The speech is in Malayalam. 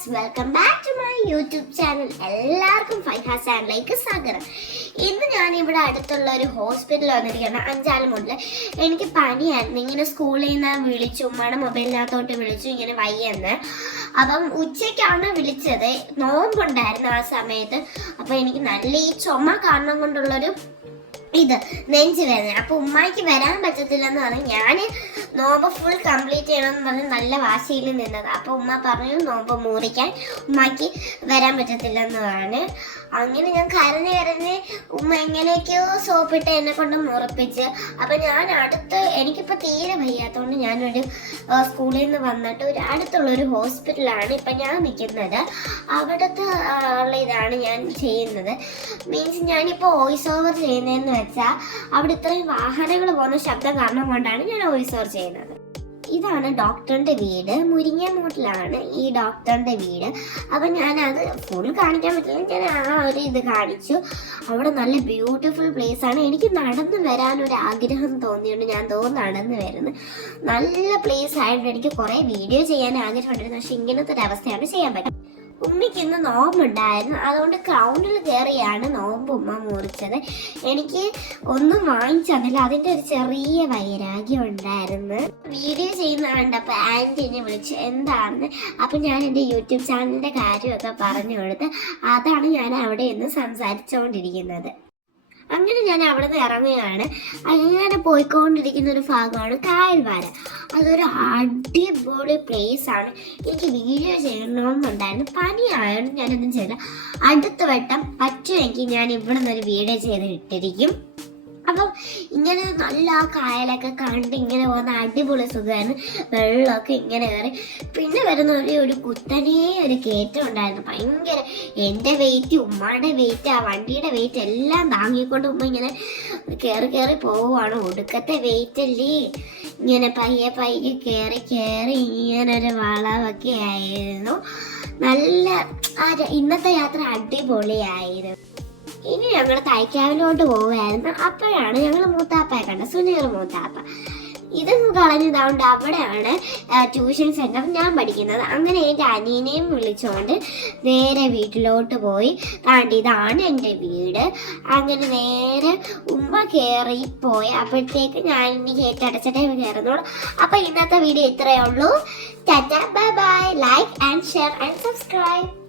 Guys welcome back to my YouTube channel എല്ലാവർക്കും ഫൈഹ ചാനലിലേക്ക് സ്വാഗതം. ഇന്ന് ഞാൻ ഇവിടെ അടുത്തുള്ള ഒരു ഹോസ്പിറ്റലിൽ വന്നിരിക്കുകയാണ് അഞ്ചാലുമുട്ടിൽ എനിക്ക് പനിയായിരുന്നു. ഇങ്ങനെ സ്കൂളിൽ നിന്ന് വിളിച്ചു ഉമ്മയുടെ മൊബൈലിനകത്തോട്ട് വിളിച്ചു ഇങ്ങനെ വയ്യെന്ന്. അപ്പം ഉച്ചയ്ക്കാണ് വിളിച്ചത്. നോമ്പുണ്ടായിരുന്നു ആ സമയത്ത്. അപ്പം എനിക്ക് നല്ല ഈ ചുമ കാരണം കൊണ്ടുള്ളൊരു ഇത് നെഞ്ച് വേദന. അപ്പൊ ഉമ്മായിക്ക് വരാൻ പറ്റത്തില്ലെന്ന് പറഞ്ഞ് ഞാൻ നോമ്പ് ഫുൾ കംപ്ലീറ്റ് ചെയ്യണം എന്ന് പറഞ്ഞ് നല്ല വാശിയിൽ നിന്നത്. അപ്പൊ ഉമ്മ പറഞ്ഞു നോമ്പ് മൂറിക്കാൻ ഉമ്മാക്ക് വരാൻ പറ്റത്തില്ലെന്ന് പറഞ്ഞ്. അങ്ങനെ ഞാൻ കരഞ്ഞ് കരഞ്ഞ് ഉമ്മ എങ്ങനെയൊക്കെയോ സോപ്പിട്ട് എന്നെ കൊണ്ട് മുറപ്പിച്ച്. അപ്പൊ ഞാൻ അടുത്ത് എനിക്കിപ്പോ തീരെ വയ്യാത്തതുകൊണ്ട് ഞാനൊരു സ്കൂളിൽ നിന്ന് വന്നിട്ട് ഒരു അടുത്തുള്ള ഒരു ഹോസ്പിറ്റലാണ് ഇപ്പൊ ഞാൻ നിൽക്കുന്നത് അവിടുത്തെ ഉള്ള ഇതാണ് ഞാൻ ചെയ്യുന്നത്. മീൻസ് ഞാനിപ്പോൾ വോയിസ് ഓവർ ചെയ്യുന്നതെന്ന് വെച്ചാൽ അവിടെ ഇത്രയും വാഹനങ്ങൾ പോകുന്ന ശബ്ദം കാരണം കൊണ്ടാണ് ഞാൻ വോയിസ് ഓവർ ചെയ്യുന്നത്. ഇതാണ് ഡോക്ടറിന്റെ വീട്. മുരിങ്ങ മുരിങ്ങമൂട്ടിലാണ് ഈ ഡോക്ടറിന്റെ വീട്. അപ്പൊ ഞാനത് ഫുൾ കാണിക്കാൻ പറ്റില്ല. ഞാൻ ആ ഒരു ഇത് കാണിച്ചു. അവിടെ നല്ല ബ്യൂട്ടിഫുൾ പ്ലേസ് ആണ്. എനിക്ക് നടന്നു വരാൻ ഒരു ആഗ്രഹം തോന്നിയുണ്ട് ഞാൻ തോന്നുന്നു നടന്നു വരുന്നത് നല്ല പ്ലേസ് ആയിട്ട് എനിക്ക് കുറെ വീഡിയോ ചെയ്യാൻ ആഗ്രഹമുണ്ടായിരുന്നു. പക്ഷെ ഇങ്ങനത്തെ ഒരു അവസ്ഥയാണ് ചെയ്യാൻ പറ്റും ഉമ്മിക്ക് ഇന്ന് നോമ്പുണ്ടായിരുന്നു. അതുകൊണ്ട് ക്രൗണ്ടിൽ കയറിയാണ് നോമ്പ് ഉമ്മ മുറിച്ചത്. എനിക്ക് ഒന്നും വാങ്ങിച്ചു തന്നില്ല. അതിന്റെ ഒരു ചെറിയ വൈരാഗ്യം ഉണ്ടായിരുന്നു. വീഡിയോ ചെയ്യുന്ന കണ്ടപ്പോൾ ആന്റിനെ വിളിച്ചു എന്താണെന്ന്? അപ്പം ഞാൻ എന്റെ യൂട്യൂബ് ചാനലിന്റെ കാര്യമൊക്കെ പറഞ്ഞു കൊടുത്ത് അതാണ് ഞാൻ അവിടെ ഇന്ന് സംസാരിച്ചുകൊണ്ടിരിക്കുന്നത് അങ്ങനെ ഞാൻ അവിടെ നിന്ന് ഇറങ്ങുകയാണ്. അങ്ങനെ പോയിക്കൊണ്ടിരിക്കുന്ന ഒരു ഭാഗമാണ് കായൽവാര. അതൊരു അടിപൊളി ആണ്. എനിക്ക് വീഡിയോ ചെയ്യണമെന്നുണ്ടായിരുന്നു. പനിയായതുകൊണ്ട് ഞാനൊന്നും ചെയ്തില്ല. അടുത്ത വട്ടം പറ്റുമെങ്കിൽ ഞാൻ ഇവിടെ ഒരു വീഡിയോ ചെയ്ത് ഇട്ടിരിക്കും. അപ്പം ഇങ്ങനെ നല്ല ആ കായലൊക്കെ കണ്ട് ഇങ്ങനെ പോകുന്ന അടിപൊളി സുഖമായിരുന്നു വെള്ളമൊക്കെ ഇങ്ങനെ കയറി. പിന്നെ വരുന്ന ഒരു ഒരു കുത്തനേ ഒരു കയറ്റം ഉണ്ടായിരുന്നു. ഭയങ്കര എന്റെ വെയിറ്റ് ഉമ്മയുടെ വെയിറ്റ് ആ വണ്ടിയുടെ വെയിറ്റ് എല്ലാം താങ്ങിക്കൊണ്ട് ഉമ്മ ഇങ്ങനെ കയറി കയറി പോവുകയാണ് ഒടുക്കത്തെ വെയിറ്റ് അല്ലേ? ഇങ്ങനെ പയ്യെ പയ്യെ കയറി കയറി ഒരു വളവൊക്കെ ആയിരുന്നു. നല്ല ആ ഇന്നത്തെ യാത്ര അടിപൊളിയായിരുന്നു. ഇനി ഞങ്ങൾ തൈക്കാവിലോട്ട് പോവുകയായിരുന്നു. അപ്പോഴാണ് ഞങ്ങൾ മൂത്താപ്പയെ കണ്ടത്. സുനീർ മൂത്താപ്പ. ഇത് കളഞ്ഞതുകൊണ്ട് അവിടെയാണ് ട്യൂഷൻ സെന്റർ ഞാൻ പഠിക്കുന്നത്. അങ്ങനെ എന്റെ അനിയനെയും വിളിച്ചുകൊണ്ട് നേരെ വീട്ടിലോട്ട് പോയി. കാണ്ടി ഇതാണ് എന്റെ വീട്. അങ്ങനെ നേരെ ഉമ്മ കയറി പോയി. അപ്പോഴത്തേക്ക് ഞാൻ ഇനി കേട്ടടച്ചിട്ടേ കയറുന്നുള്ളൂ. അപ്പോൾ ഇന്നത്തെ വീഡിയോ ഇത്രയേ ഉള്ളൂ. Tata bye bye. Like and share and subscribe